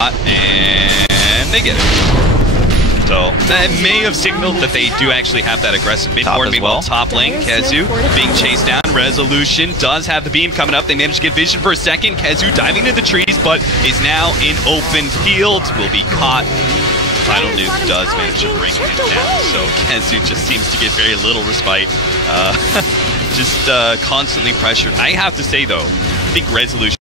and they get it. So that may have signaled that they do actually have that aggressive mid board. Meanwhile, top lane, Kezu being chased down. Resolution does have the beam coming up. They managed to get vision for a second. Kezu diving into the trees, but is now in open field. Will be caught. Final nuke does manage to bring him down. So Kezu just seems to get very little respite. Just constantly pressured. I have to say though, I think Resolution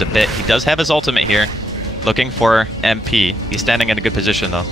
a bit. He does have his ultimate here, looking for MP. He's standing in a good position though.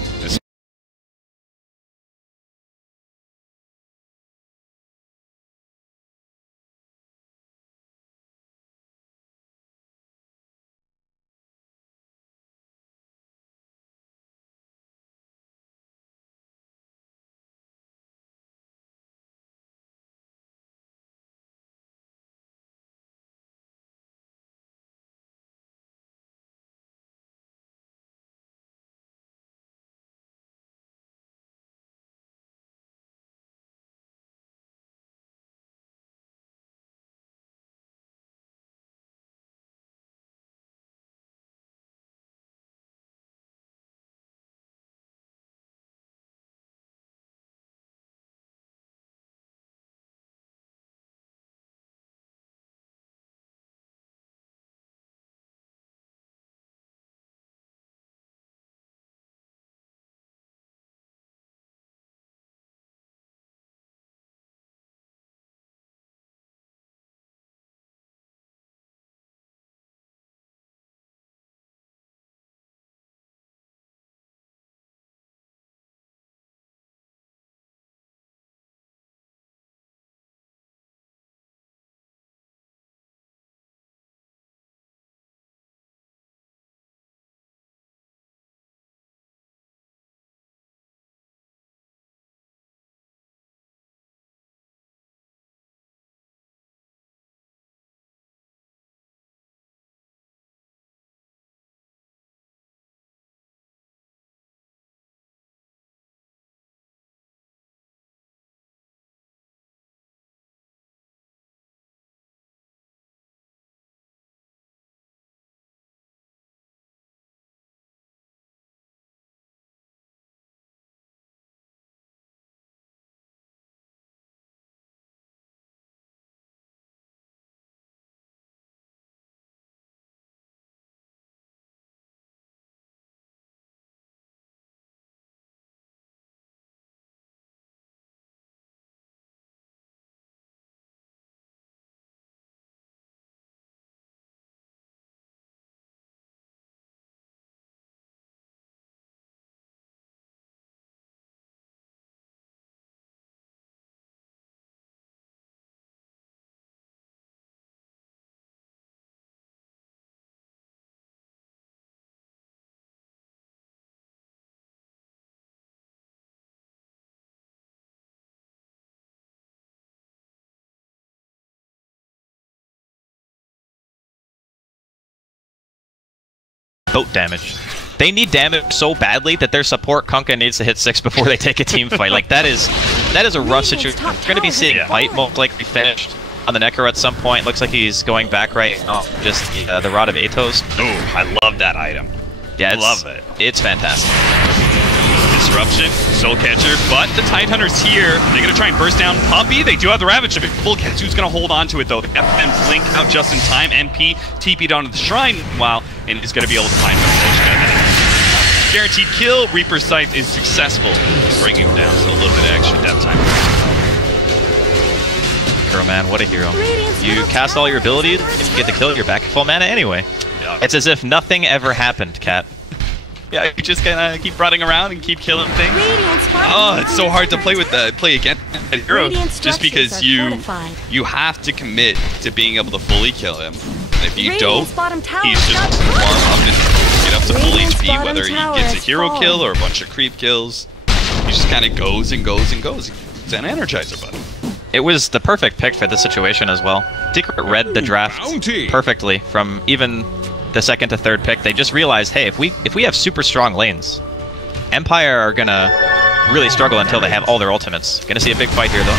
Boat damage. They need damage so badly that their support Kunkka needs to hit 6 before they take a team fight. Like that is a rough situation. We're going to be seeing fight most likely finished on the Necro at some point. Looks like he's going back right now. Just the Rod of Atos. Oh, I love that item. Yeah, love it. It's fantastic. Disruption, Soul Catcher, but the Tidehunter's here. They're going to try and burst down Puppy. They do have the Ravage. Full Kezu's going to hold on to it, though. They have them blink out just in time. MP TP'd onto the Shrine, while and is going to be able to find him. Guaranteed kill. Reaper's Sight is successful, bringing him down to a little bit of extra death time. Girl man. What a hero. You cast all your abilities, if you get the kill, you're back at full mana anyway. Yeah. It's as if nothing ever happened, Cat. Yeah, you just gonna keep running around and keep killing things. Oh, it's so hard to play with play against a hero just because you have to commit to being able to fully kill him. And if you don't, he's just farm up and get up to full HP, whether he gets a hero kill or a bunch of creep kills. He just kind of goes and goes and goes. It's an Energizer button. It was the perfect pick for this situation as well. Secret read the draft perfectly from even the second to third pick. They just realized, hey, if we have super strong lanes, Empire are gonna really struggle until they have all their ultimates. Gonna see a big fight here though.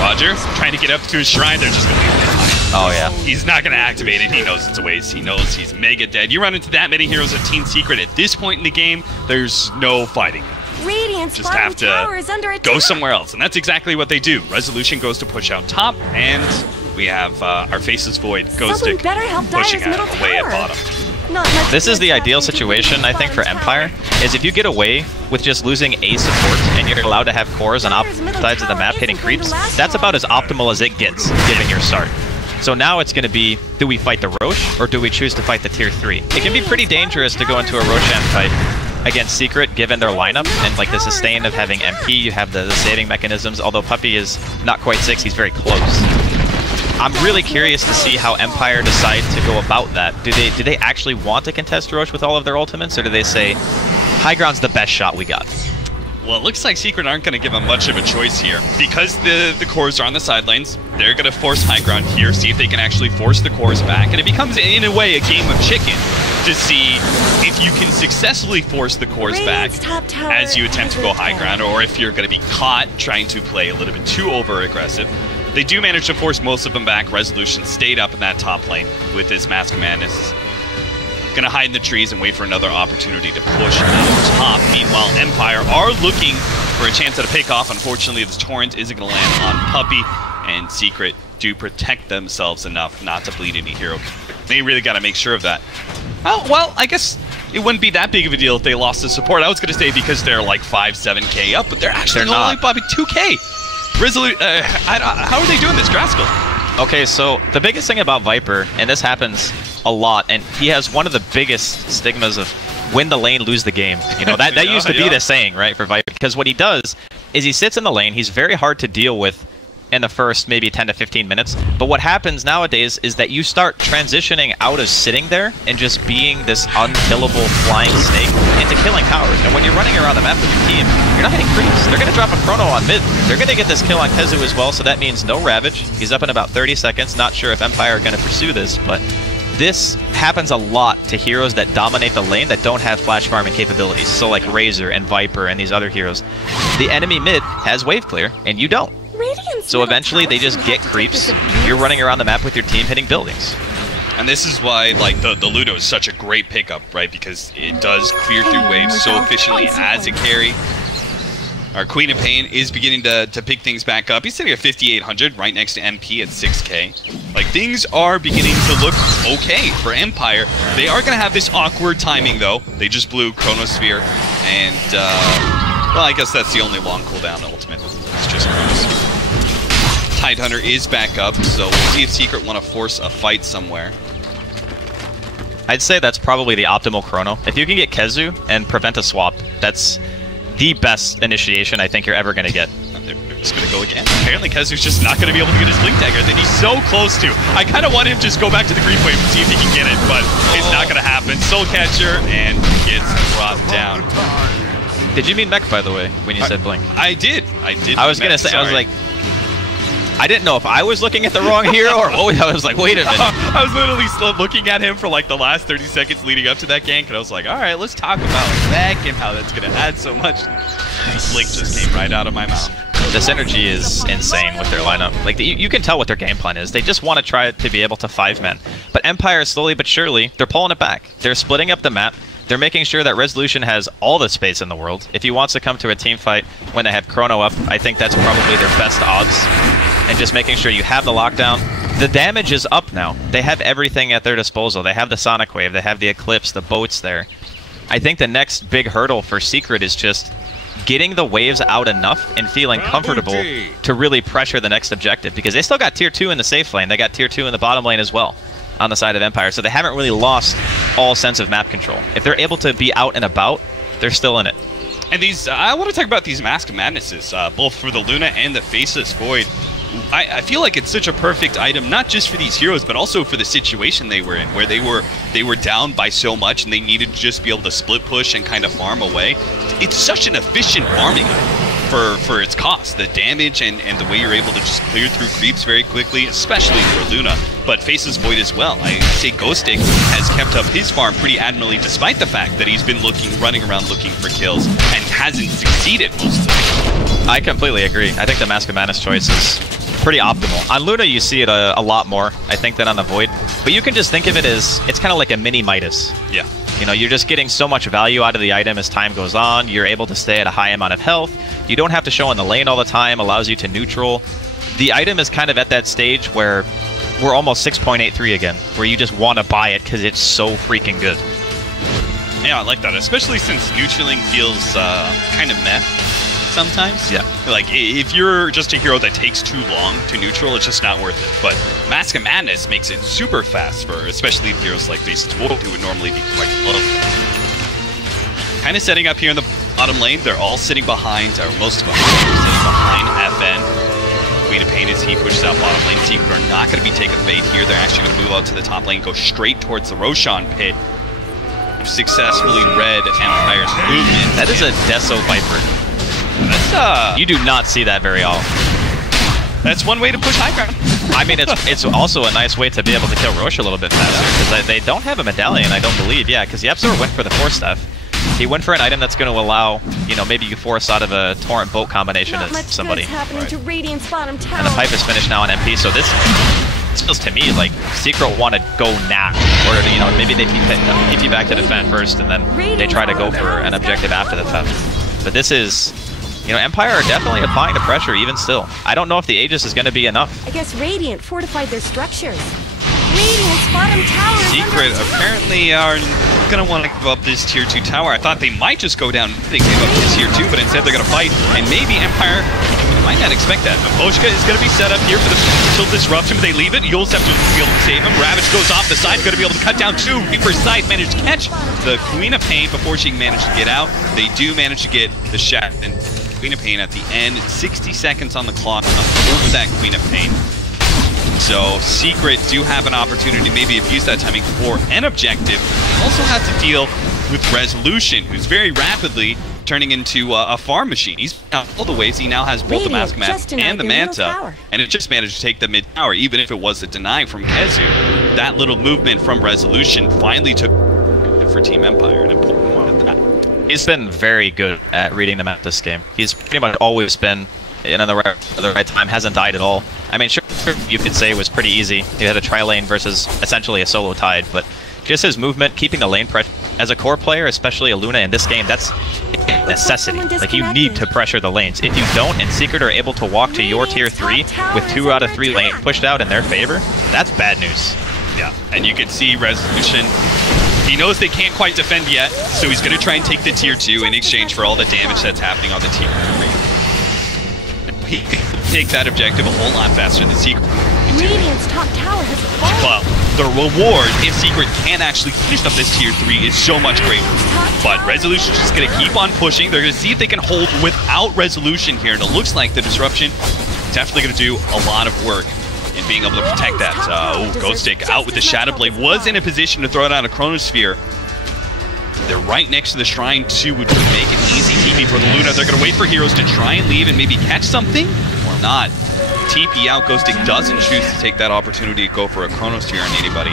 Roger trying to get up to his shrine. They're just gonna leave it behind. Oh yeah. He's not gonna activate it. He knows it's a waste. He knows he's mega dead. You run into that many heroes of Team Secret at this point in the game, there's no fighting. Just have to go somewhere else, and that's exactly what they do. Resolution goes to push out top, and we have our Faces Void Ghost Stick pushing away at bottom. This is the ideal situation, I think, for Empire, is if you get away with just losing a support and you're allowed to have cores on opposite sides of the map hitting creeps, that's about as optimal as it gets, given your start. So now it's going to be, do we fight the Roche, or do we choose to fight the tier 3? It can be pretty dangerous to go into a Roshan fight against Secret, given their lineup, and like the sustain of having MP, you have the saving mechanisms, although Puppey is not quite 6, he's very close. I'm really curious to see how Empire decide to go about that. Do they actually want to contest Roche with all of their ultimates, or do they say, high ground's the best shot we got? Well, it looks like Secret aren't going to give them much of a choice here. Because the cores are on the side lanes, they're going to force high ground here, see if they can actually force the cores back. And it becomes, in a way, a game of chicken to see if you can successfully force the cores back as you attempt to go high ground, or if you're going to be caught trying to play a little bit too over-aggressive. They do manage to force most of them back. Resolution stayed up in that top lane with his Mask of Madness. Gonna hide in the trees and wait for another opportunity to push out top. Meanwhile, Empire are looking for a chance at a pick-off. Unfortunately, this Torrent isn't gonna land on Puppey, and Secret do protect themselves enough not to bleed any hero. They really gotta make sure of that. Oh, well, I guess it wouldn't be that big of a deal if they lost the support. I was gonna say because they're like 5-7K up, but they're actually only probably 2K. How are they doing this, Draskell? Okay, so the biggest thing about Viper, and this happens a lot, and he has one of the biggest stigmas of win the lane, lose the game. You know, that used to be the saying, right, for Viper, because what he does is he sits in the lane, he's very hard to deal with in the first maybe 10 to 15 minutes, but what happens nowadays is that you start transitioning out of sitting there and just being this unkillable flying snake into killing towers. And when you're running around the map with your team, you're not hitting creeps. They're going to drop a chrono on mid. They're going to get this kill on Kezu as well, so that means no Ravage. He's up in about 30 seconds. Not sure if Empire are going to pursue this, but this happens a lot to heroes that dominate the lane that don't have flash farming capabilities. So like Razor and Viper and these other heroes. The enemy mid has wave clear, and you don't. So eventually they just get creeps. You're running around the map with your team hitting buildings. And this is why like the Ludo is such a great pickup, right? Because it does clear through waves so efficiently as a carry. Our Queen of Pain is beginning to pick things back up. He's sitting at 5,800 right next to MP at 6K. Like, things are beginning to look okay for Empire. They are going to have this awkward timing, though. They just blew Chronosphere, and, well, I guess that's the only long cooldown ultimate. It's just Chronosphere. Tidehunter is back up, so we'll see if Secret want to force a fight somewhere. I'd say that's probably the optimal chrono. If you can get Kezu and prevent a swap, that's the best initiation I think you're ever going to get. They're just going to go again. Apparently Kezu's just not going to be able to get his Blink Dagger that he's so close to. I kind of want him to just go back to the Grief Wave and see if he can get it, but it's not going to happen. Soul Catcher, and gets dropped down. Did you mean mech, by the way, when you said Blink? I did. I was going to say, sorry. I was like, I didn't know if I was looking at the wrong hero or what. I was like, wait a minute. I was literally looking at him for like the last 30 seconds leading up to that gank, and I was like, all right, let's talk about mech and how that's going to add so much. Blink just came right out of my mouth. The synergy is insane with their lineup. Like, you can tell what their game plan is. They just want to try to be able to 5-man. But Empire, slowly but surely, they're pulling it back. They're splitting up the map. They're making sure that Resolution has all the space in the world. If he wants to come to a team fight when they have Chrono up, I think that's probably their best odds. And just making sure you have the lockdown. The damage is up now. They have everything at their disposal. They have the Sonic Wave, they have the Eclipse, the boats there. I think the next big hurdle for Secret is just getting the waves out enough and feeling comfortable to really pressure the next objective, because they still got tier 2 in the safe lane. They got tier 2 in the bottom lane as well on the side of Empire, so they haven't really lost all sense of map control. If they're able to be out and about, they're still in it. And these, I want to talk about these Mask of Madnesses, both for the Luna and the Faceless Void. I feel like it's such a perfect item, not just for these heroes, but also for the situation they were in, where they were down by so much and they needed to just be able to split push and kind of farm away. It's such an efficient farming item for its cost, the damage and the way you're able to just clear through creeps very quickly, especially for Luna, but Faceless Void as well. I say Ghostic has kept up his farm pretty admirably, despite the fact that he's been running around looking for kills and hasn't succeeded most of the time. I completely agree. I think the Mask of Madness choice is pretty optimal. On Luna, you see it a lot more, I think, than on the Void. But you can just think of it as, it's kind of like a mini Midas. Yeah. You know, you're just getting so much value out of the item as time goes on. You're able to stay at a high amount of health. You don't have to show in the lane all the time, allows you to neutral. The item is kind of at that stage where we're almost 6.83 again, where you just want to buy it because it's so freaking good. Yeah, I like that, especially since neutraling feels kind of meh sometimes. Yeah. Like, if you're just a hero that takes too long to neutral, it's just not worth it. But Mask of Madness makes it super fast for especially heroes like Faceless Void, who would normally be quite low. Kind of setting up here in the bottom lane. They're all sitting behind, or most of them are sitting behind FN. Queen of Pain as he pushes out bottom lane. Secret are not going to be taking bait here. They're actually going to move out to the top lane, go straight towards the Roshan pit. Successfully read Empire's movement. That is a Deso Viper. That's, you do not see that very often. That's one way to push high ground. I mean, it's also a nice way to be able to kill Roche a little bit faster, because they don't have a medallion, I don't believe. Yeah, because Yepsor went for the Force Stuff. He went for an item that's going to allow, you know, maybe you force out of a Torrent Boat combination as somebody. Right. To Radiant's bottom tower. And the pipe is finished now on MP, so this feels to me like Secret want to go now. Or, you know, maybe they TP back to defend first, and then they try to go for an objective after the fact. But this is... You know, Empire are definitely applying the pressure even still. I don't know if the Aegis is going to be enough. I guess Radiant fortified their structures. Radiant's bottom tower is Secret apparently are going to want to give up this tier 2 tower. I thought they might just go down and give up this tier 2, but instead they're going to fight, and maybe Empire might not expect that. Boshka is going to be set up here for the potential disruption, but they leave it. You'll have to be able to save him. Ravage goes off the side, going to be able to cut down 2. Reaper's Sight managed to catch the Queen of Pain before she managed to get out. They do manage to get the shot, and Queen of Pain at the end, 60 seconds on the clock over that Queen of Pain. So Secret do have an opportunity, maybe abuse that timing for an objective. Also have to deal with Resolution, who's very rapidly turning into a farm machine. He's out all the ways. He now has both the Mask Map and the Manta, and it just managed to take the mid tower, even if it was a deny from Kezu. That little movement from Resolution finally took for Team Empire, an important one at that. He's been very good at reading the map this game. He's pretty much always been in the right time, hasn't died at all. I mean, sure, you could say it was pretty easy. He had a tri-lane versus essentially a solo Tide, but just his movement, keeping the lane pressure. As a core player, especially a Luna in this game, that's a necessity. Like, you need to pressure the lanes. If you don't, and Secret are able to walk to your tier 3 with 2 out of 3 lanes pushed out in their favor, that's bad news. Yeah, and you can see Resolution. He knows they can't quite defend yet, so he's going to try and take the tier 2 in exchange for all the damage that's happening on the tier 3. He can take that objective a whole lot faster than Secret. Radiant's top tower has fallen. Well, the reward, if Secret can actually finish up this tier 3, is so much greater. But Resolution's just going to keep on pushing. They're going to see if they can hold without Resolution here, and it looks like the disruption is definitely going to do a lot of work in being able to protect that. Ghostic out with the Shadow Blade, was in a position to throw it out a Chronosphere. They're right next to the Shrine too, which would make it easy TP for the Luna. They're going to wait for heroes to try and leave and maybe catch something, or not. TP out, Ghostic doesn't choose to take that opportunity to go for a Chronosphere on anybody.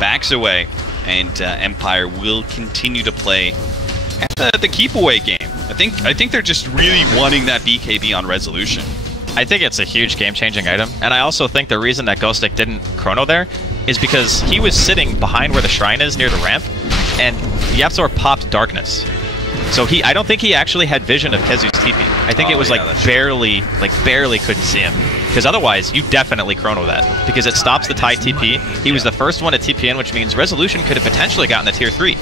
Backs away, and Empire will continue to play the keep away game. I think they're just really wanting that BKB on Resolution. I think it's a huge game-changing item, and I also think the reason that Ghostic didn't chrono there is because he was sitting behind where the shrine is near the ramp, and Yepsor popped Darkness. So I don't think he actually had vision of Kezu's TP. I think it was barely couldn't see him. Because otherwise, you definitely chrono that. Because it stops the Tide TP. He was the first one to TP in, which means Resolution could have potentially gotten the tier 3.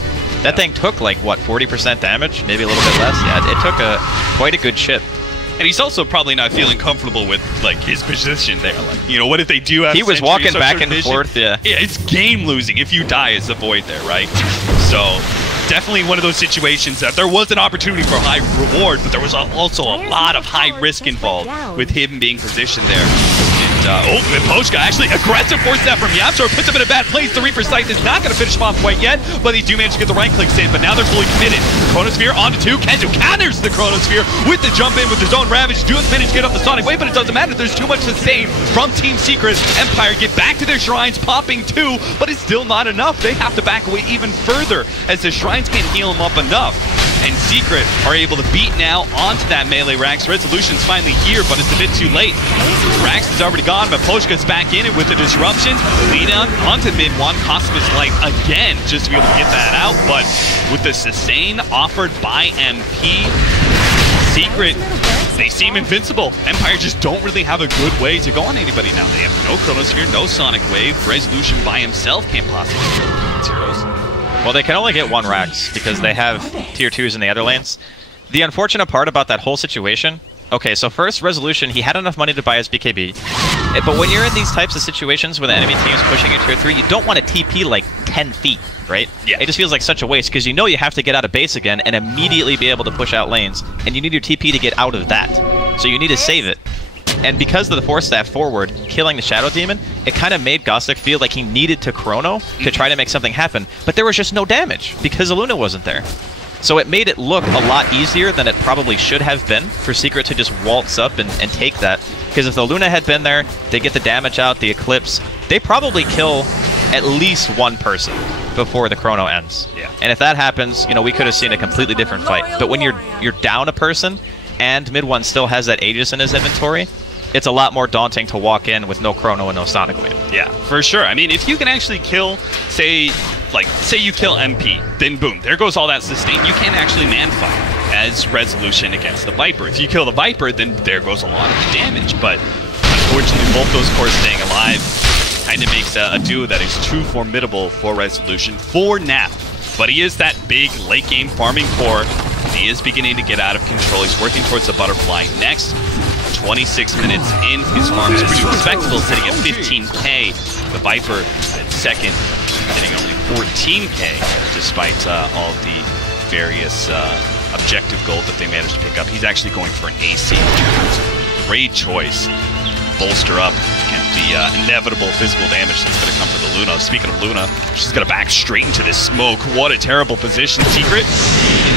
That thing took like, what, 40% damage? Maybe a little bit less? Yeah, it took quite a good chip. And he's also probably not feeling comfortable with, like, his position there. Like, you know, what if they do have He was walking back and forth, yeah. Yeah, it's game losing if you die as the Void there, right? So, definitely one of those situations that there was an opportunity for high reward, but there was also a lot of high risk involved with him being positioned there. And Poshka actually aggressive force that from Yapsor, puts him in a bad place. The Reaper Sight is not going to finish him off quite yet, but they do manage to get the right clicks in, but now they're fully committed. Chronosphere onto 2. Kenzo counters the Chronosphere with the jump in with his own Ravage. Do manage to get off the Sonic Wave, but it doesn't matter. There's too much sustain from Team Secret. Empire get back to their shrines, popping 2, but it's still not enough. They have to back away even further as the shrines can't heal them up enough. And Secret are able to beat now onto that melee Rax. Resolution's finally here, but it's a bit too late. Rax is already gone, but Poshka's back in it with the disruption. Lead on onto mid-1, cost him his life again just to be able to get that out. But with the sustain offered by MP, Secret, they seem invincible. Empire just don't really have a good way to go on anybody now. They have no Chronosphere, no Sonic Wave. Resolution by himself can't possibly kill Zeros. Well, they can only get 1 Rax because they have tier 2s in the other lanes. The unfortunate part about that whole situation, okay, so first, Resolution, he had enough money to buy his BKB, but when you're in these types of situations where the enemy team's pushing you tier 3, you don't want to TP like 10 feet, right? Yeah. It just feels like such a waste because you know you have to get out of base again and immediately be able to push out lanes, and you need your TP to get out of that. So you need to save it. And because of the Force Staff forward, killing the Shadow Demon, it kind of made Gostick feel like he needed to Chrono to try to make something happen, but there was just no damage because Aluna wasn't there. So it made it look a lot easier than it probably should have been for Secret to just waltz up and take that. Because if the Luna had been there, they get the damage out, the Eclipse, they probably kill at least 1 person before the Chrono ends. Yeah. And if that happens, you know, we could have seen a completely different fight. But when you're down a person and mid-1 still has that Aegis in his inventory, it's a lot more daunting to walk in with no Chrono and no Sonic Wave. Yeah, for sure. I mean, if you can actually kill, say you kill MP, then boom, there goes all that sustain. You can't actually man-fight as Resolution against the Viper. If you kill the Viper, then there goes a lot of damage. But unfortunately, both those cores staying alive kind of makes a duo that is too formidable for Resolution for now. But he is that big late-game farming core. He is beginning to get out of control. He's working towards the Butterfly next. 26 minutes in, his farm is pretty respectable, sitting at 15k. The Viper at second, getting only 14k, despite all of the various objective gold that they managed to pick up. He's actually going for an AC, great choice. Bolster up against the inevitable physical damage that's going to come from the Luna. Speaking of Luna, she's going to back straight into this smoke. What a terrible position. Secret,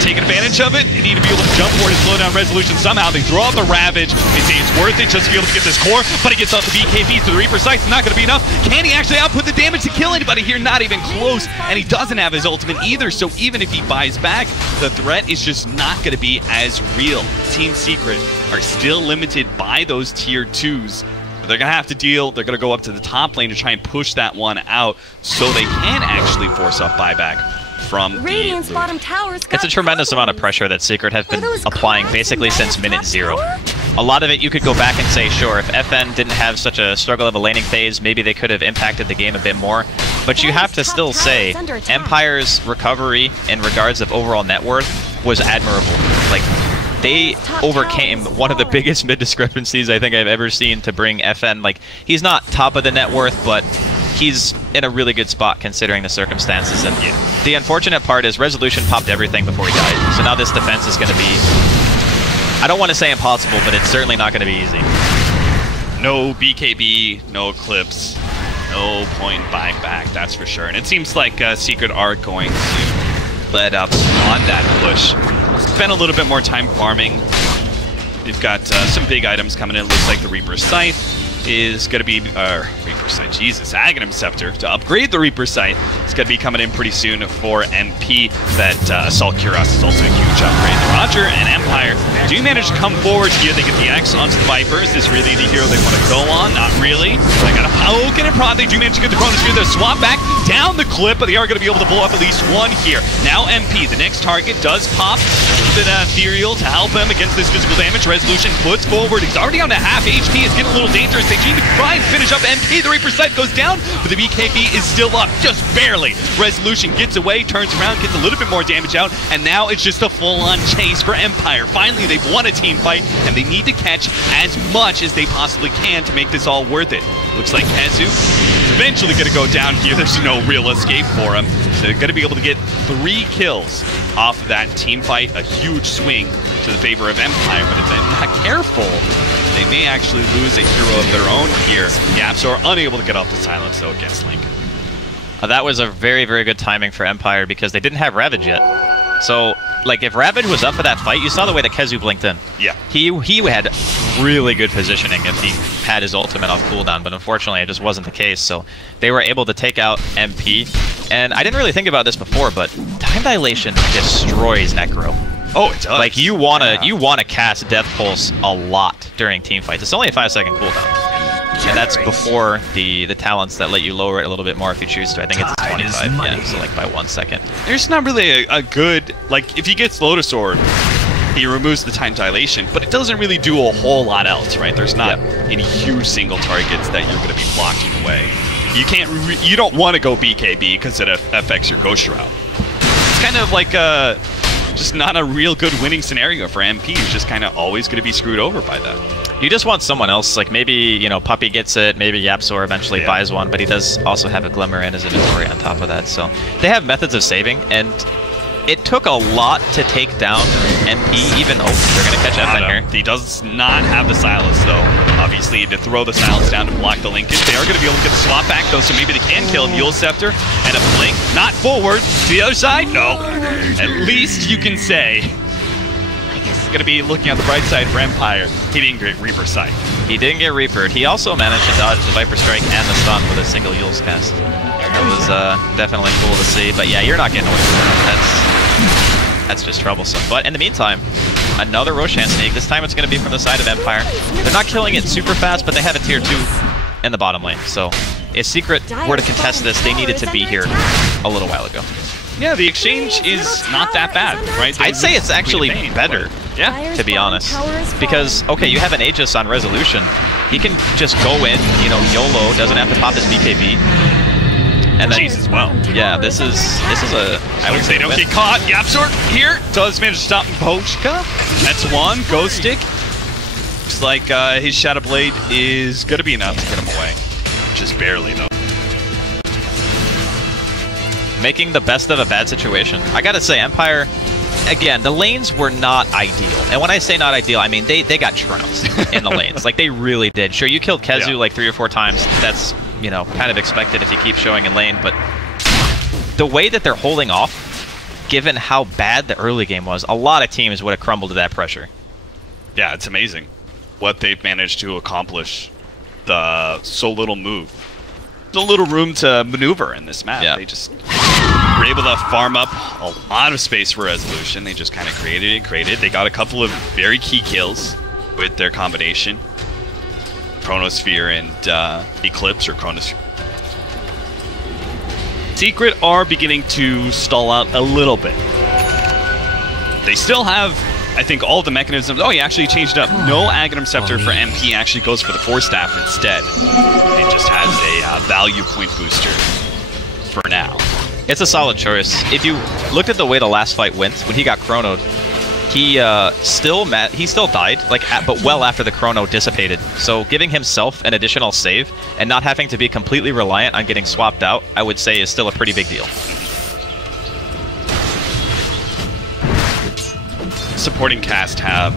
taking advantage of it. They need to be able to jump forward and slow down Resolution somehow. They throw out the Ravage. They say it's worth it just to be able to get this core, but he gets out the BKB, so the Reaper Sight's not going to be enough. Can he actually output the damage to kill anybody here? Not even close, and he doesn't have his ultimate either, so even if he buys back, the threat is just not going to be as real. Team Secret are still limited by those tier 2s. They're going to have to deal. They're going to go up to the top lane to try and push that one out so they can actually force up buyback from Radiant's the bottom tower's got It's a tremendous amount of pressure that Secret have been applying basically since minute 0. A lot of it you could go back and say, sure, if FN didn't have such a struggle of a laning phase, maybe they could have impacted the game a bit more. But you have to still say, Empire's recovery in regards of overall net worth was admirable. Like, they overcame one of the biggest mid discrepancies I think I've ever seen to bring FN. Like, he's not top of the net worth, but he's in a really good spot considering the circumstances. And the unfortunate part is Resolution popped everything before he died. So now this defense is going to be, I don't want to say impossible, but it's certainly not going to be easy. No BKB, no Eclipse, no point buying back, that's for sure. And it seems like Secret are going to let up on that push. Spend a little bit more time farming. We've got some big items coming in. It looks like the Reaper Scythe is going to be, Reaper Scythe, Jesus, Aghanim Scepter to upgrade the Reaper Scythe. It's going to be coming in pretty soon for MP. That Assault Cuirass is also a huge upgrade. Roger and Empire do manage to come forward here. They get the X onto the Viper. Is this really the hero they want to go on? Not really. They got a poke and a prod. They do manage to get the Chronosphere. They'll swap back down the clip, but they are going to be able to blow up at least one here. Now MP, the next target, does pop. A little bit ethereal to help him against this physical damage. Resolution puts forward. He's already on to half HP. It's getting a little dangerous. They engaging to try and finish up MP. The Reaper sight goes down, but the BKB is still up, just barely. Resolution gets away, turns around, gets a little bit more damage out, and now it's just a full-on chase for Empire. Finally, they've won a team fight, and they need to catch as much as they possibly can to make this all worth it. Looks like Kazu is eventually going to go down here. There's no real escape for him. So they're going to be able to get 3 kills off of that team fight. A huge swing to the favor of Empire, but if they're not careful, they may actually lose a hero of their own here. YapzOr unable to get off the silence, though, against Link. That was a very, very good timing for Empire because they didn't have Ravage yet. So, like, if Ravage was up for that fight, you saw the way that Kazu blinked in. Yeah. He had really good positioning if he had his ultimate off cooldown, but unfortunately it just wasn't the case, so they were able to take out MP. And I didn't really think about this before, but Time Dilation destroys Necro. Oh, it does. Like, you wanna cast Death Pulse a lot during team fights. It's only a 5-second cooldown. And that's before the talents that let you lower it a little bit more if you choose to. I think it's 25, yeah, so like by 1 second. There's not really a good, like, if he gets Lotus Sword, he removes the time dilation, but it doesn't really do a whole lot else, right? There's not any huge single targets that you're going to be blocking away. You don't want to go BKB because it affects your Ghost Shroud. It's kind of like just not a real good winning scenario for MP. He's just kind of always going to be screwed over by that. You just want someone else, like maybe, you know, Puppy gets it, maybe YapzOr eventually buys one, but he does also have a Glimmer in his inventory on top of that, so they have methods of saving, and it took a lot to take down MP, even though they're going to catch F in here. He does not have the Silence, though. Obviously, to throw the Silence down to block the Lincoln. They are going to be able to get the swap back, though, so maybe they can kill Mule Scepter and a blink. Not forward. To the other side? No. At least you can say going to be looking on the bright side for Empire. He didn't get Reaper sight. He didn't get Reapered. He also managed to dodge the Viper Strike and the stun with a single Yule's cast. That was definitely cool to see. But yeah, you're not getting away from that. That's just troublesome. But in the meantime, another Roshan sneak. This time it's going to be from the side of Empire. They're not killing it super fast, but they have a tier 2 in the bottom lane. So if Secret were to contest this, they needed to be here a little while ago. Yeah, the exchange is not that bad, right? I'd say it's actually better, to be honest. Because, okay, you have an Aegis on Resolution. He can just go in, you know, YOLO, doesn't have to pop his BKB. And then, as well. Yeah, this is a, I would say, don't get caught. YapzOr here does manage to stop Poshka. That's one. Ghost Stick. Looks like his Shadow Blade is going to be enough to get him away. Just barely, though. Making the best of a bad situation. I gotta say, Empire, again, the lanes were not ideal. And when I say not ideal, I mean they got trounced in the lanes. Like, they really did. Sure, you killed Kazu like 3 or 4 times. That's, you know, kind of expected if you keep showing in lane. But the way that they're holding off, given how bad the early game was, a lot of teams would have crumbled to that pressure. Yeah, it's amazing what they've managed to accomplish. The so little move. There's a little room to maneuver in this map. They just were able to farm up a lot of space for Resolution. They just kind of created. They got a couple of very key kills with their combination. Chronosphere and Eclipse, or Chronosphere. Secret are beginning to stall out a little bit. They still have, I think, all the mechanisms. Oh, he actually changed up. No Aghanim Scepter for MP, actually goes for the Force Staff instead. It just has a value point booster for now. It's a solid choice. If you looked at the way the last fight went, when he got chronoed, he still died, like, but well after the chrono dissipated. So giving himself an additional save and not having to be completely reliant on getting swapped out, I would say is still a pretty big deal. Supporting cast have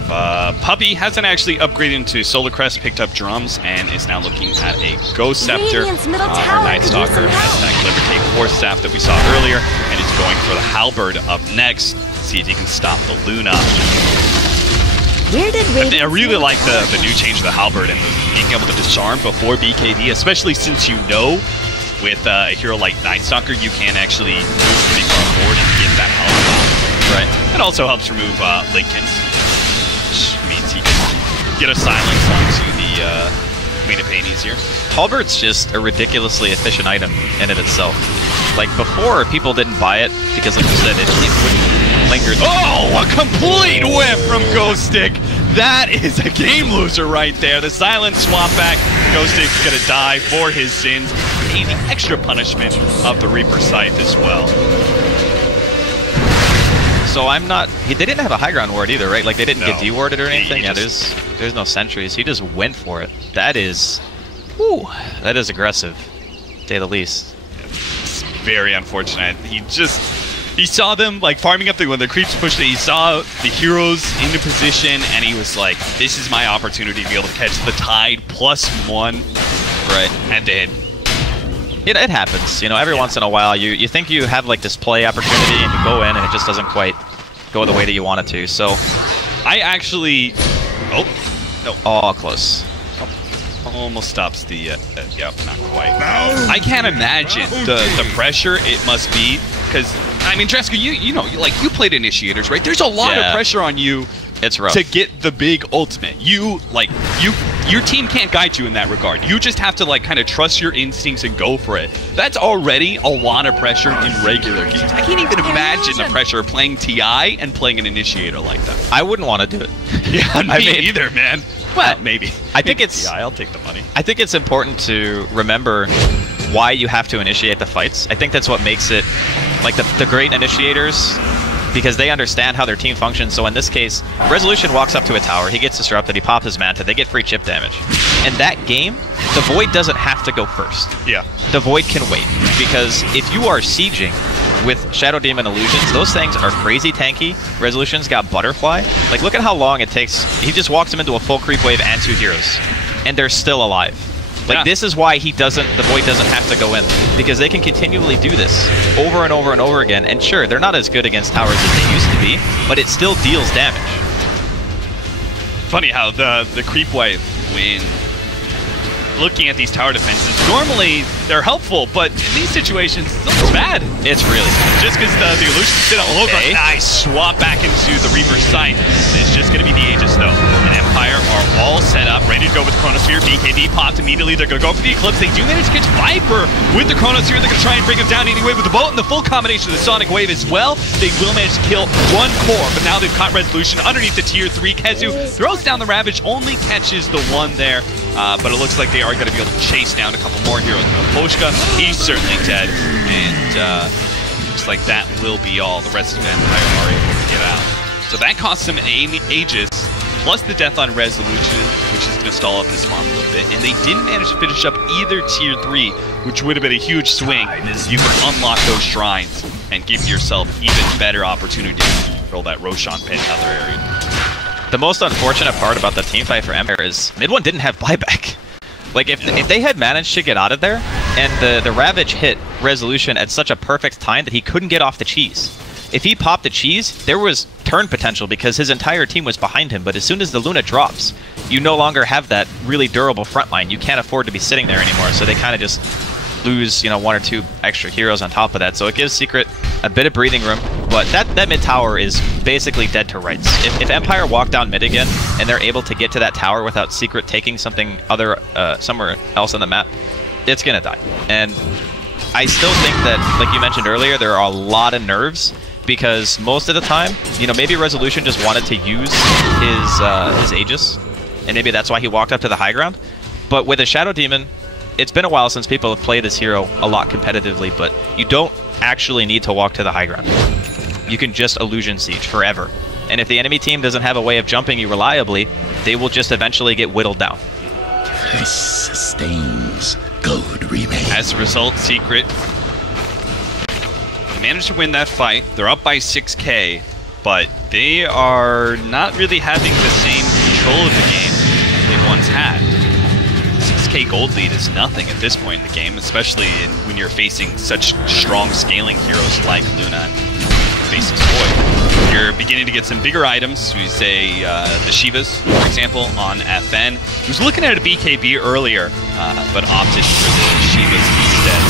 Puppy hasn't actually upgraded into Solar Crest, picked up drums, and is now looking at a Ghost Scepter. Our Night Stalker has that Glimmer Take Force Staff that we saw earlier, and is going for the Halberd up next. See if he can stop the Luna. I really like the new change of the Halberd and being able to disarm before BKB, especially since you know with a hero like Night Stalker you can actually move pretty far forward and get that Halberd off. Right. It also helps remove Lincolns, which means he can get a silence onto the Queen of Pain easier. Halberd's just a ridiculously efficient item in of itself. Like, before, people didn't buy it because, like you said, it wouldn't linger. Oh, a complete whiff from Ghost Stick. That is a game loser right there. The silent swap back. Ghostic's gonna die for his sins. And the extra punishment of the Reaper Scythe as well. So I'm not... They didn't have a high ground ward either, right? Like, they didn't get dewarded or anything? Yeah, just, there's no sentries. He just went for it. That is... Whew, that is aggressive, to say the least. It's very unfortunate. He saw them, like, farming up when the creeps pushed it. He saw the heroes into position, and he was like, this is my opportunity to be able to catch the Tide +1. Right. And then... It happens, you know, every once in a while you think you have like this play opportunity and you go in and it just doesn't quite go the way that you want it to, so... I actually... Oh, no. Oh, close. Almost stops the... yep, not quite. I can't imagine the pressure it must be, because, I mean, Dreska, you know, you played Initiators, right? There's a lot of pressure on you. It's rough. To get the big ultimate. Your team can't guide you in that regard. You just have to, like, kind of trust your instincts and go for it. That's already a lot of pressure in regular games. I can't even imagine the pressure of playing TI and playing an Initiator like that. I wouldn't want to do it. Yeah, me either, man. Well, maybe. I think it's... TI, I'll take the money. I think it's important to remember why you have to initiate the fights. I think that's what makes it, like, the great Initiators... Because they understand how their team functions. So in this case, Resolution walks up to a tower, he gets disrupted, he pops his Manta, they get free chip damage. In that game, the Void doesn't have to go first. Yeah. The Void can wait. Because if you are sieging with Shadow Demon Illusions, those things are crazy tanky. Resolution's got Butterfly. Like, look at how long it takes. He just walks him into a full creep wave and 2 heroes. And they're still alive. Like, this is why the Void doesn't have to go in. Because they can continually do this over and over and over again. And sure, they're not as good against towers as they used to be, but it still deals damage. Funny how the creep wave, when looking at these tower defenses, normally they're helpful, but in these situations, it's bad. It's really bad. Just because the illusions sit on low ground. Nice swap back into the Reaper Scythe. It's just going to be the Aegis, though. And Empire are all set up, ready to go with Chronosphere. BKB popped immediately. They're going to go for the Eclipse. They do manage to catch Viper with the Chronosphere. They're going to try and bring him down anyway with the bolt and the full combination of the Sonic Wave as well. They will manage to kill one core, but now they've caught Resolution underneath the tier 3. Kezu throws down the Ravage, only catches the one there, but it looks like they are going to be able to chase down a couple more heroes. Poshka, he's certainly dead, and looks like that will be all. The rest of Empire are able to get out. So that costs them an Aegis, plus the death on Resolution, which is going to stall up this farm a little bit, and they didn't manage to finish up either tier 3, which would have been a huge swing. You can unlock those shrines and give yourself even better opportunity to control that Roshan pit in other area. The most unfortunate part about the team fight for Empire is Mid-1 didn't have buyback. Like, if they had managed to get out of there, and the Ravage hit Resolution at such a perfect time that he couldn't get off the cheese. If he popped the cheese, there was turn potential because his entire team was behind him, but as soon as the Luna drops, you no longer have that really durable front line. You can't afford to be sitting there anymore, so they kind of just lose, you know, 1 or 2 extra heroes on top of that. So it gives Secret a bit of breathing room, but that mid tower is basically dead to rights. If Empire walk down mid again and they're able to get to that tower without Secret taking something somewhere else on the map, it's gonna die. And I still think that, like you mentioned earlier, there are a lot of nerves because most of the time, you know, maybe Resolution just wanted to use his Aegis, and maybe that's why he walked up to the high ground. But with a Shadow Demon, it's been a while since people have played this hero a lot competitively, but you don't actually need to walk to the high ground. You can just Illusion Siege forever. And if the enemy team doesn't have a way of jumping you reliably, they will just eventually get whittled down. This sustains. Gold remains. As a result, Secret managed to win that fight. They're up by 6k, but they are not really having the same control of the game they once had. 6k gold lead is nothing at this point in the game, especially when you're facing such strong scaling heroes like Luna and faces Void. You're beginning to get some bigger items. We say the Shivas, for example, on FN. He was looking at a BKB earlier, but opted for the Shivas instead.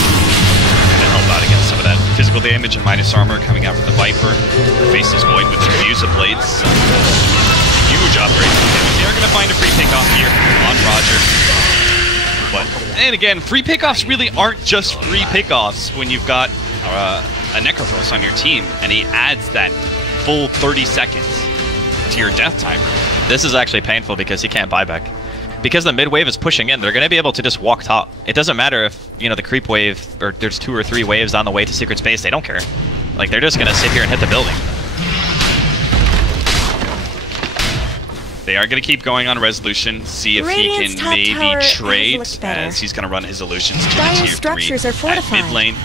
To help out against some of that physical damage and minus armor coming out from the Viper. Faces Void with the Medusa Blades. Huge upgrades. They're going to find a free pickoff here on Roger. But, and again, free pickoffs really aren't just free pickoffs when you've got a Necrophos on your team, and he adds that full 30 seconds to your death timer. This is actually painful because he can't buy back. Because the mid wave is pushing in, they're going to be able to just walk top. It doesn't matter if, you know, the creep wave, or there's 2 or 3 waves on the way to secret space, they don't care. Like, they're just going to sit here and hit the building. They are going to keep going on Resolution, see if he can maybe trade, as he's going to run his illusions to the tier 3 at mid lane.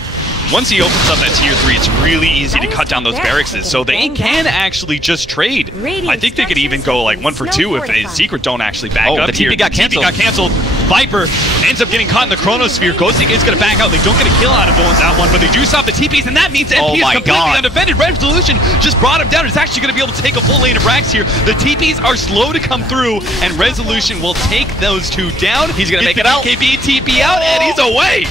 Once he opens up that tier 3, it's really easy to cut down those barracks, so they can actually just trade. I think they could even go like 1 for 2 if a secret don't actually back up. The TP got canceled. The TP got canceled. Viper ends up getting caught in the Chronosphere. Ghosting is going to back out. They don't get a kill out of that one, but they do stop the TPs, and that means MP is completely undefended. Resolution just brought him down. It's actually going to be able to take a full lane of racks here. The TPs are slow to come through, and Resolution will take those 2 down. He's going to make it out. BKB TP out, and he's away.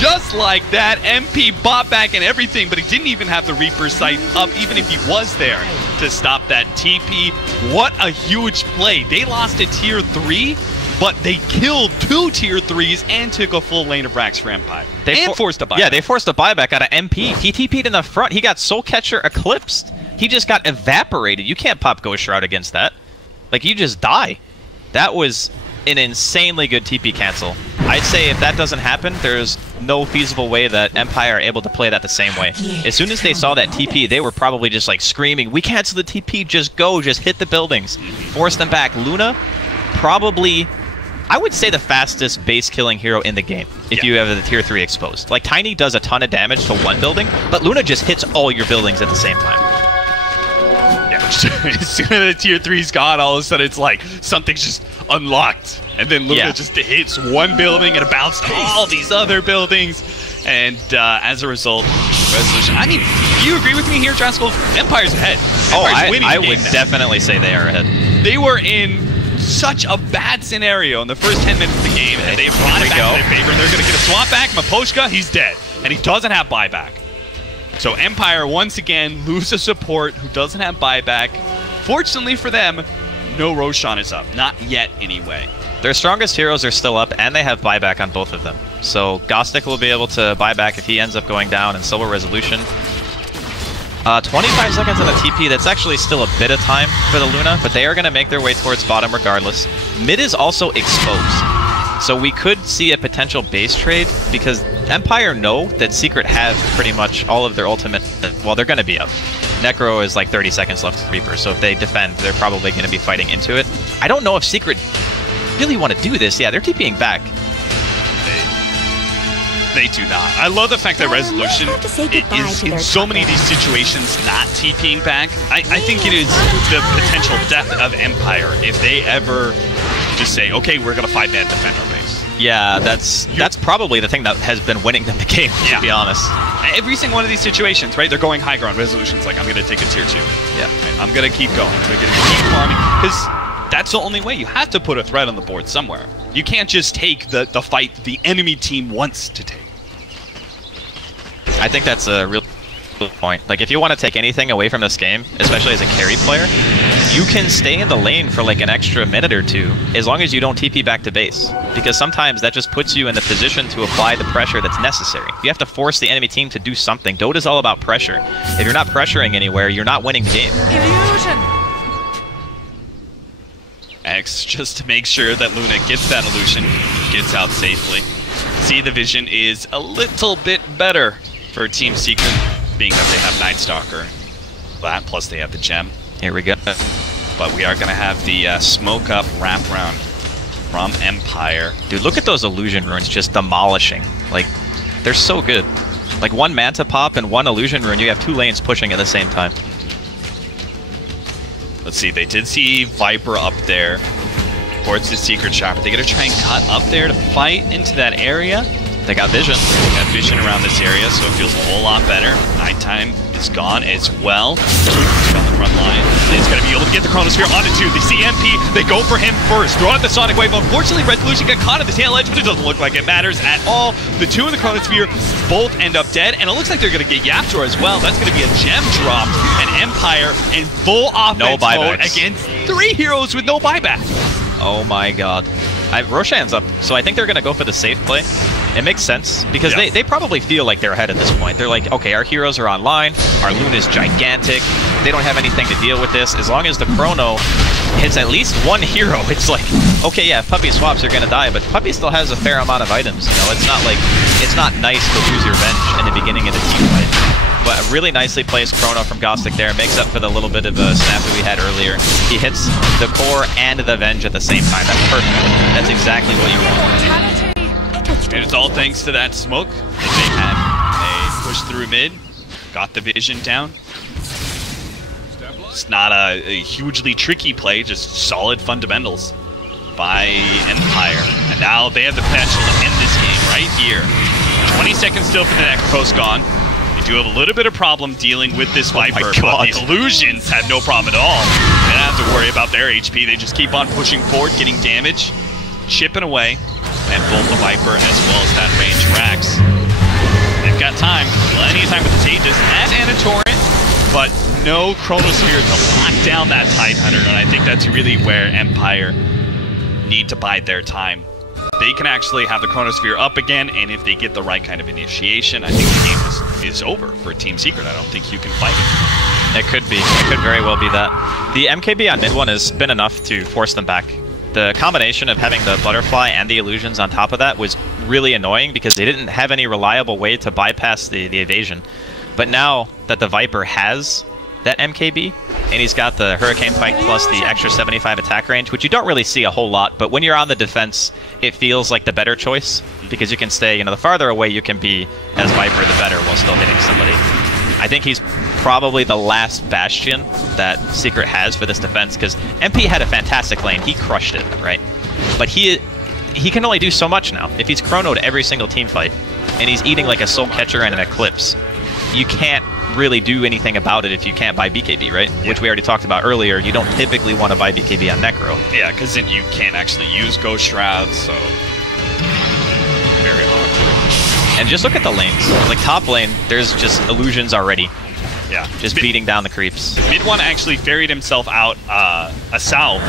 Just like that, MP bought back and everything, but he didn't even have the Reaper sight up, even if he was there to stop that TP. What a huge play. They lost a tier 3, but they killed 2 tier 3s and took a full lane of racks for Empire. They forced a buyback. Yeah, they forced a buyback out of MP. He TP'd in the front. He got Soul Catcher eclipsed. He just got evaporated. You can't pop Ghost Shroud against that. Like, you just die. That was an insanely good TP cancel. I'd say if that doesn't happen, there's no feasible way that Empire are able to play that the same way. As soon as they saw that TP, they were probably just like screaming, "We cancel the TP, just go, just hit the buildings." Force them back. Luna, probably, I would say the fastest base killing hero in the game if you have the tier 3 exposed. Like, Tiny does a ton of damage to one building, but Luna just hits all your buildings at the same time. Yeah, as soon as the tier 3's gone, all of a sudden it's like something's just unlocked. And then Luna just hits one building and it bounces to all these other buildings. And as a result, Resolution. I mean, do you agree with me here, Draskell? Empire's ahead. I would definitely say they are ahead. They were in such a bad scenario in the first 10 minutes of the game, and they brought it back in their favor, and they're going to get a swap back. Maposhka, he's dead, and he doesn't have buyback. So Empire, once again, lose a support who doesn't have buyback. Fortunately for them, no Roshan is up. Not yet, anyway. Their strongest heroes are still up, and they have buyback on both of them. So Gostic will be able to buy back if he ends up going down, and so will Resolution. 25 seconds on the TP, that's actually still a bit of time for the Luna, but they are going to make their way towards bottom regardless. Mid is also exposed, so we could see a potential base trade, because Empire know that Secret have pretty much all of their ultimate, well, they're going to be up. Necro is like 30 seconds left to Reaper, so if they defend, they're probably going to be fighting into it. I don't know if Secret really want to do this. Yeah, they're TPing back. They do not. I love the fact that Resolution is in so many of these situations not TPing back. I think it is the potential death of Empire if they ever just say, okay, we're going to 5-man defend our base. Yeah, that's probably the thing that has been winning them the game, to be honest. Every single one of these situations, right? They're going high ground. Resolution's like, I'm going to take a tier 2. Yeah. Right? I'm going to keep going. I'm going to keep farming. Because that's the only way. You have to put a threat on the board somewhere. You can't just take the fight the enemy team wants to take. I think that's a real point. Like, if you want to take anything away from this game, especially as a carry player, you can stay in the lane for like an extra minute or 2, as long as you don't TP back to base. Because sometimes that just puts you in the position to apply the pressure that's necessary. You have to force the enemy team to do something. Dota's all about pressure. If you're not pressuring anywhere, you're not winning the game. Illusion! X, just to make sure that Luna gets that illusion, gets out safely. See, the vision is a little bit better for Team Secret, being that they have Night Stalker. That, plus they have the gem. Here we go. But we are going to have the smoke up wrap round from Empire. Dude, look at those illusion runes just demolishing. Like, they're so good. Like, one Manta pop and one illusion rune, you have 2 lanes pushing at the same time. Let's see, they did see Viper up there towards the secret shop. Are they going to try and cut up there to fight into that area? They got vision. They got vision around this area, so it feels a whole lot better. Nighttime is gone as well. He's on the front line. He's going to be able to get the Chronosphere onto 2. They see MP. They go for him first. Throw out the Sonic Wave. Unfortunately, Resolution got caught at the tail edge, but it doesn't look like it matters at all. The 2 in the Chronosphere both end up dead, and it looks like they're going to get Yaptor as well. That's going to be a gem drop, and Empire in full offense mode against 3 heroes with no buyback. Oh my god. Roshan's up, so I think they're going to go for the safe play. It makes sense, because they probably feel like they're ahead at this point. They're like, okay, our heroes are online, our Luna's gigantic, they don't have anything to deal with this. As long as the Chrono hits at least one hero, it's like, okay, yeah, if Puppy swaps, you're gonna die, but Puppy still has a fair amount of items, you know? It's not like, it's not nice to lose your bench in the beginning of the team fight. But a really nicely placed Chrono from Gostic there, makes up for the little bit of a snap that we had earlier. He hits the core and the Venge at the same time. That's perfect. That's exactly what you want. And it's all thanks to that smoke that they had. They pushed through mid, got the vision down. It's not a hugely tricky play, just solid fundamentals by Empire. And now they have the potential to end this game right here. 20 seconds still for the Necropos gone. They do have a little bit of problem dealing with this Viper, but the Illusions have no problem at all. They don't have to worry about their HP. They just keep on pushing forward, getting damage, chipping away, and both the Viper as well as that range Rax. They've got time, plenty of time with the Sages and Anatorian, but no Chronosphere to lock down that Tidehunter, and I think that's really where Empire need to bide their time. They can actually have the Chronosphere up again, and if they get the right kind of initiation, I think the game is over for Team Secret. I don't think you can fight it. It could be. It could very well be that. The MKB on mid one has been enough to force them back. The combination of having the Butterfly and the Illusions on top of that was really annoying because they didn't have any reliable way to bypass the evasion. But now that the Viper has that MKB, and he's got the Hurricane Pike plus the extra 75 attack range, which you don't really see a whole lot, but when you're on the defense, it feels like the better choice, because you can stay, you know, the farther away you can be as Viper, the better, while still hitting somebody. I think he's probably the last bastion that Secret has for this defense, because MP had a fantastic lane, he crushed it, right? But he can only do so much now. If he's chronoed every single team fight, and he's eating like a Soul Catcher and an Eclipse, you can't really do anything about it if you can't buy BKB, right? Yeah. Which we already talked about earlier. You don't typically want to buy BKB on Necro. Yeah, because then you can't actually use Ghost Shrouds, so very hard. And just look at the lanes. Like top lane, there's just Illusions already. Yeah. Just beating down the creeps. Mid one actually ferried himself out a south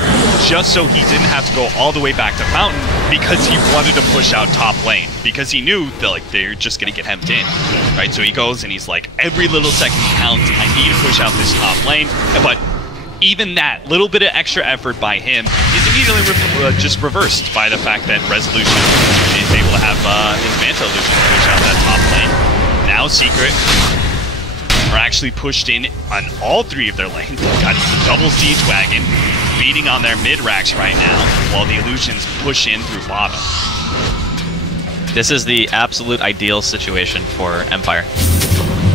just so he didn't have to go all the way back to Fountain because he wanted to push out top lane because he knew that like they're just gonna get hemmed in, right? So he goes and he's like, every little second counts. I need to push out this top lane, but even that little bit of extra effort by him is immediately just reversed by the fact that Resolution is able to have his Manta Illusion push out that top lane. Now Secret are actually pushed in on all three of their lanes. They've got double Siege Wagon beating on their mid-racks right now, while the Illusions push in through bottom. This is the absolute ideal situation for Empire.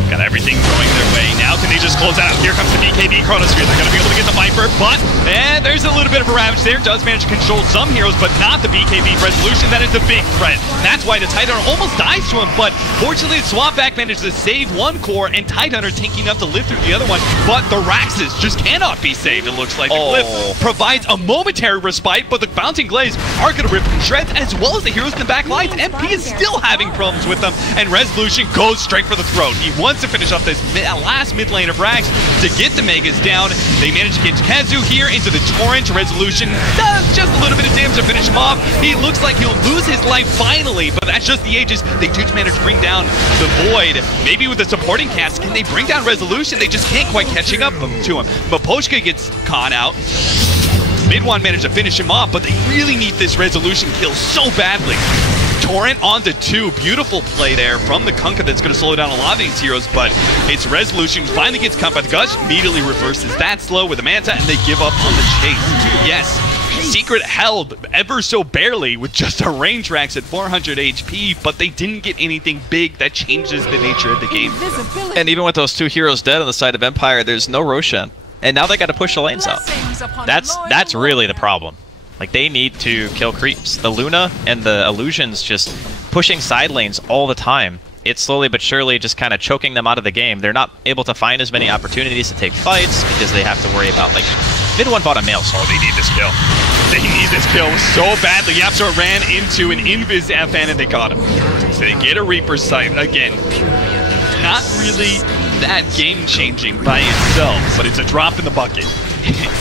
Got everything going their way. Now can they just close out? Here comes the BKB Chronosphere. They're going to be able to get the Viper, but and there's a little bit of a ravage there. Does manage to control some heroes, but not the BKB Resolution. That is a big threat. That's why the Tidehunter almost dies to him, but fortunately the Swamp Back managed to save one core, and Tidehunter tanking enough to live through the other one, but the Raxes just cannot be saved, it looks like. The Cliff provides a momentary respite, but the Bouncing Glaze are going to rip from shreds, as well as the heroes in the back lines. MP is still having problems with them, and Resolution goes straight for the throat. He wants to finish off this last mid lane of Rags to get the Megas down. They manage to get Kazu here into the Torrent. Resolution does just a little bit of damage to finish him off. He looks like he'll lose his life finally, but that's just the Aegis. They do manage to bring down the Void. Maybe with the supporting cast, can they bring down Resolution? They just can't quite catching up to him. Maposhka gets caught out. Mid one managed to finish him off, but they really need this Resolution kill so badly. Torrent onto 2. Beautiful play there from the Kunkka that's going to slow down a lot of these heroes, but it's Resolution finally gets caught by the Gush, immediately reverses that slow with the Manta, and they give up on the chase. Yes, Secret held ever so barely with just a range Rax at 400 HP, but they didn't get anything big that changes the nature of the game. And even with those 2 heroes dead on the side of Empire, there's no Roshan. And now they got to push the lanes out. That's really the problem. Like, they need to kill creeps. The Luna and the Illusions just pushing side lanes all the time. It's slowly but surely just kind of choking them out of the game. They're not able to find as many opportunities to take fights because they have to worry about, like, mid one bought a mail. Oh, they need this kill. They need this kill so badly. Yapsor ran into an Invis FN and they got him. So they get a Reaper's Sight again. Not really that game-changing by itself, but it's a drop in the bucket.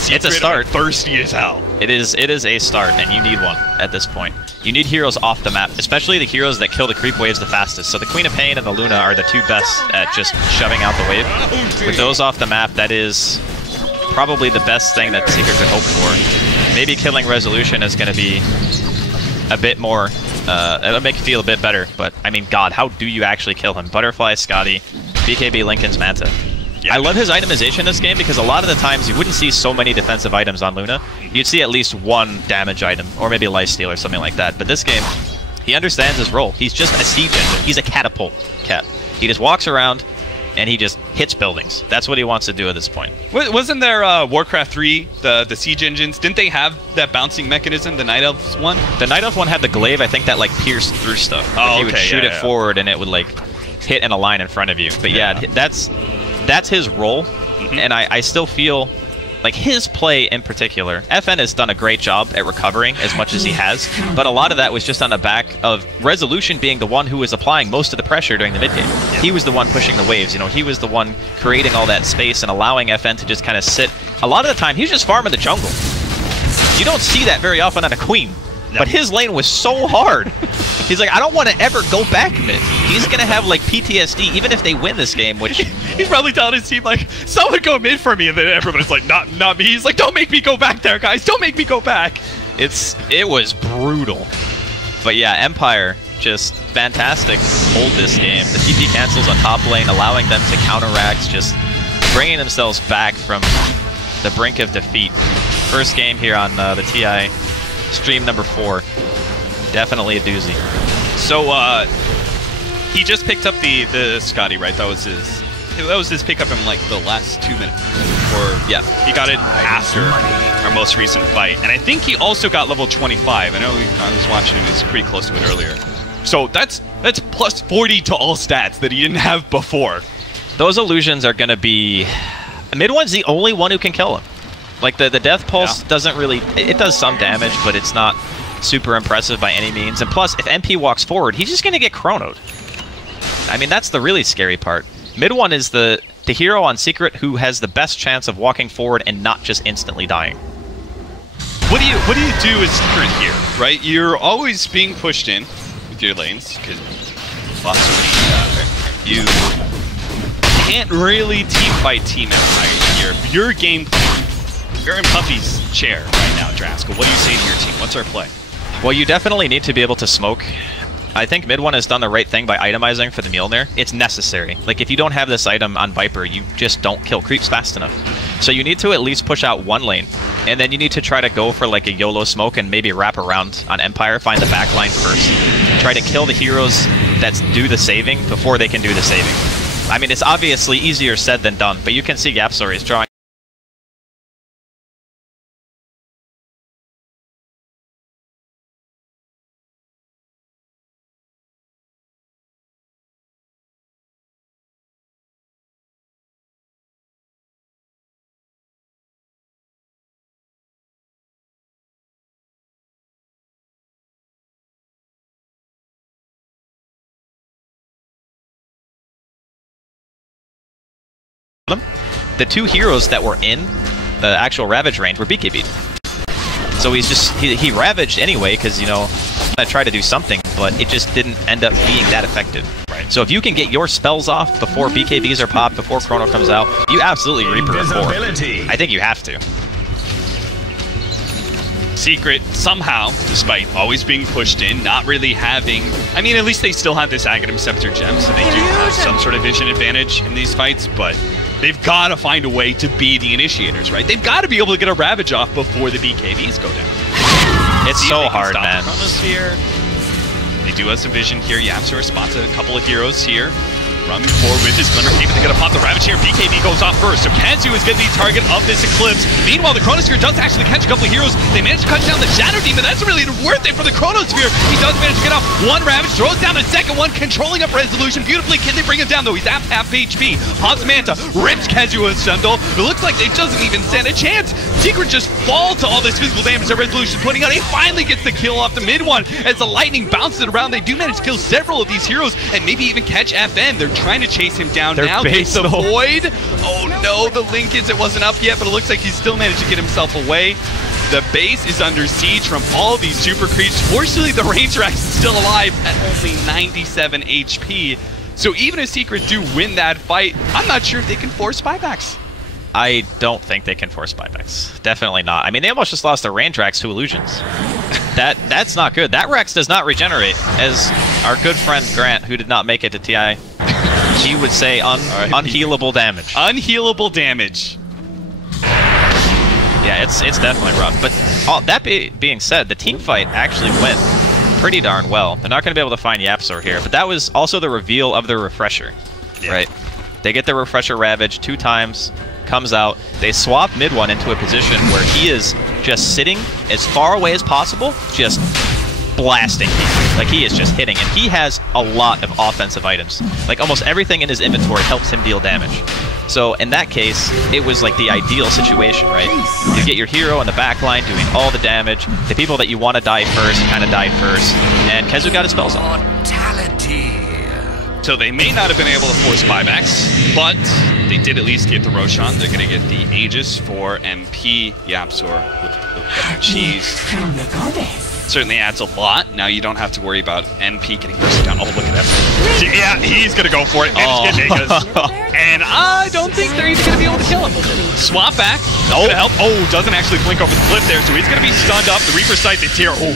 It's a start. Thirsty as hell. It is a start, and you need one at this point. You need heroes off the map, especially the heroes that kill the creep waves the fastest. So the Queen of Pain and the Luna are the 2 best at just shoving out the wave. With those off the map, that is probably the best thing that Secret could hope for. Maybe killing Resolution is going to be a bit more, it'll make you feel a bit better, but I mean, God, how do you actually kill him? Butterfly, Scotty, BKB, Linken's Manta. Yeah. I love his itemization in this game because a lot of the times you wouldn't see so many defensive items on Luna. You'd see at least one damage item, or maybe a lifesteal or something like that. But this game, he understands his role. He's just a siege engine. He's a catapult cat. He just walks around and he just hits buildings. That's what he wants to do at this point. Wasn't there Warcraft 3, the siege engines? Didn't they have that bouncing mechanism, the Night Elves one? The Night Elf one had the glaive, I think, that like pierced through stuff. Oh, he would shoot it forward and it would like hit in a line in front of you. But yeah, that's his role. And I still feel like his play in particular, FN has done a great job at recovering as much as he has, but a lot of that was just on the back of Resolution being the one who was applying most of the pressure during the mid game. He was the one pushing the waves, you know, he was the one creating all that space and allowing FN to just kind of sit. A lot of the time, he was just farming the jungle. You don't see that very often on a Queen, but his lane was so hard. He's like, I don't want to ever go back mid. He's going to have, like, PTSD even if they win this game, which... He's probably telling his team, like, someone go mid for me, and then everybody's like, not me. He's like, don't make me go back there, guys. Don't make me go back. It was brutal. But yeah, Empire, just fantastic hold this game. The TP cancels on top lane, allowing them to counteract, just bringing themselves back from the brink of defeat. First game here on the TI stream number 4. Definitely a doozy. So, he just picked up the Scotty, right? That was his pickup in like the last 2 minutes. Or yeah, he got it after our most recent fight, and I think he also got level 25. I know I was watching him; he was pretty close to it earlier. So that's plus 40 to all stats that he didn't have before. Those illusions are going to be. Mid one's the only one who can kill him. Like the death pulse doesn't really. It does some damage, but it's not super impressive by any means. And plus, if MP walks forward, he's just going to get chronoed. I mean, that's the really scary part. Mid one is the hero on Secret who has the best chance of walking forward and not just instantly dying. What do you do as Secret here, right? You're always being pushed in with your lanes because lots of many. You can't really team fight Team Empire here. Your game plan. You're in Puffy's chair right now, Draskell. What do you say to your team? What's our play? Well, you definitely need to be able to smoke. I think mid one has done the right thing by itemizing for the Mjolnir. It's necessary. Like, if you don't have this item on Viper, you just don't kill creeps fast enough. So you need to at least push out one lane, and then you need to try to go for like a YOLO smoke and maybe wrap around on Empire, find the back line first. Try to kill the heroes that do the saving before they can do the saving. I mean, it's obviously easier said than done, but you can see Gapstory is drawing the two heroes that were in the actual Ravage range were BKB'd. So he's just, he Ravaged anyway, because, you know, I tried to do something, but it just didn't end up being that effective. Right. So if you can get your spells off before BKBs are popped, before Chrono comes out, you absolutely Reaper at 4. I think you have to. Secret, somehow, despite always being pushed in, not really having... I mean, at least they still have this Aghanim Scepter gem, so they do have some sort of vision advantage in these fights, but they've got to find a way to be the initiators, right? They've got to be able to get a Ravage off before the BKBs go down. It's so hard, man. Here. They do have some vision here. Yapster spots a couple of heroes here. Running forward with his Glimmer Cape, they're going to pop the Ravage here. BKB goes off first, so Kazu is going to be target of this Eclipse. Meanwhile, the Chronosphere does actually catch a couple of heroes. They manage to cut down the Shadow Demon. That's really worth it for the Chronosphere. He does manage to get off one Ravage, throws down a second one, controlling up Resolution beautifully. Can they bring him down, though? He's at half HP. Pops Manta, rips Kazu a Sundal. It looks like they doesn't even stand a chance. Secret just fall to all this physical damage that Resolution putting out. He finally gets the kill off the mid one. As the lightning bounces it around, they do manage to kill several of these heroes and maybe even catch FN. They're trying to chase him down now. Gets the Void. Oh no, the Linkage, it wasn't up yet, but it looks like he still managed to get himself away. The base is under siege from all these super creeps. Fortunately, the Ranger Axe is still alive at only 97 HP. So even if Secret do win that fight, I'm not sure if they can force buybacks. I don't think they can force buybacks. Definitely not. I mean, they almost just lost their range Rex to Illusions. That's not good. That Rex does not regenerate, as our good friend Grant, who did not make it to TI, he would say unhealable damage. Unhealable damage. Yeah, it's definitely rough. But that being said, the team fight actually went pretty darn well. They're not going to be able to find Yapsor here, but that was also the reveal of the refresher, right? They get the refresher Ravage 2 times, comes out, they swap mid one into a position where he is just sitting as far away as possible, just blasting people. Like, he is just hitting, and he has a lot of offensive items. Like, almost everything in his inventory helps him deal damage. So in that case, it was like the ideal situation, right? You get your hero in the back line doing all the damage, the people that you want to die first kind of died first, and Kezu got his spells off. So they may not have been able to force buybacks, but they did at least get the Roshan. They're going to get the Aegis for MP Yapsor with cheese. Certainly adds a lot. Now you don't have to worry about MP getting bursted down. Oh, look at that. Yeah, he's going to go for it. And I don't think they're even going to be able to kill him. Swap back. Oh, help. Oh, doesn't actually blink over the cliff there, so he's going to be stunned up. The Reaper Sight, they tear. Oh.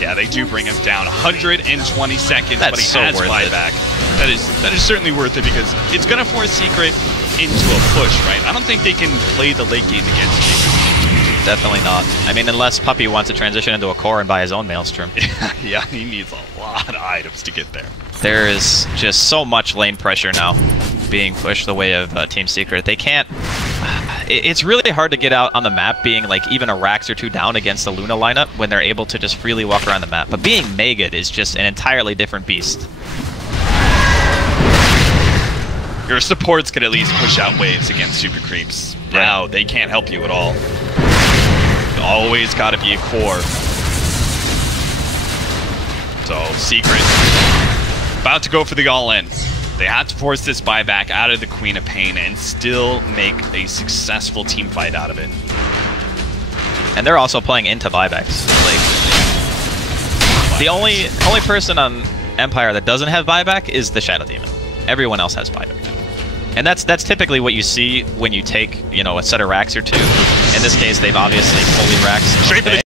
Yeah, they do bring him down. 120 seconds, but he has buyback. That is certainly worth it, because it's going to force Secret into a push, right? I don't think they can play the late game against Secret. Definitely not. I mean, unless Puppy wants to transition into a core and buy his own Maelstrom. Yeah, he needs a lot of items to get there. There is just so much lane pressure now being pushed the way of Team Secret. They can't... It's really hard to get out on the map being like even a Rax or 2 down against the Luna lineup when they're able to just freely walk around the map. But being Megad is just an entirely different beast. Your supports can at least push out waves against super creeps. Now they can't help you at all. You always gotta be a core. So Secret about to go for the all-in. They had to force this buyback out of the Queen of Pain and still make a successful team fight out of it. And they're also playing into buybacks. Like, the only person on Empire that doesn't have buyback is the Shadow Demon. Everyone else has buyback. And that's typically what you see when you take, you know, a set of racks or 2. In this case, they've obviously fully racked.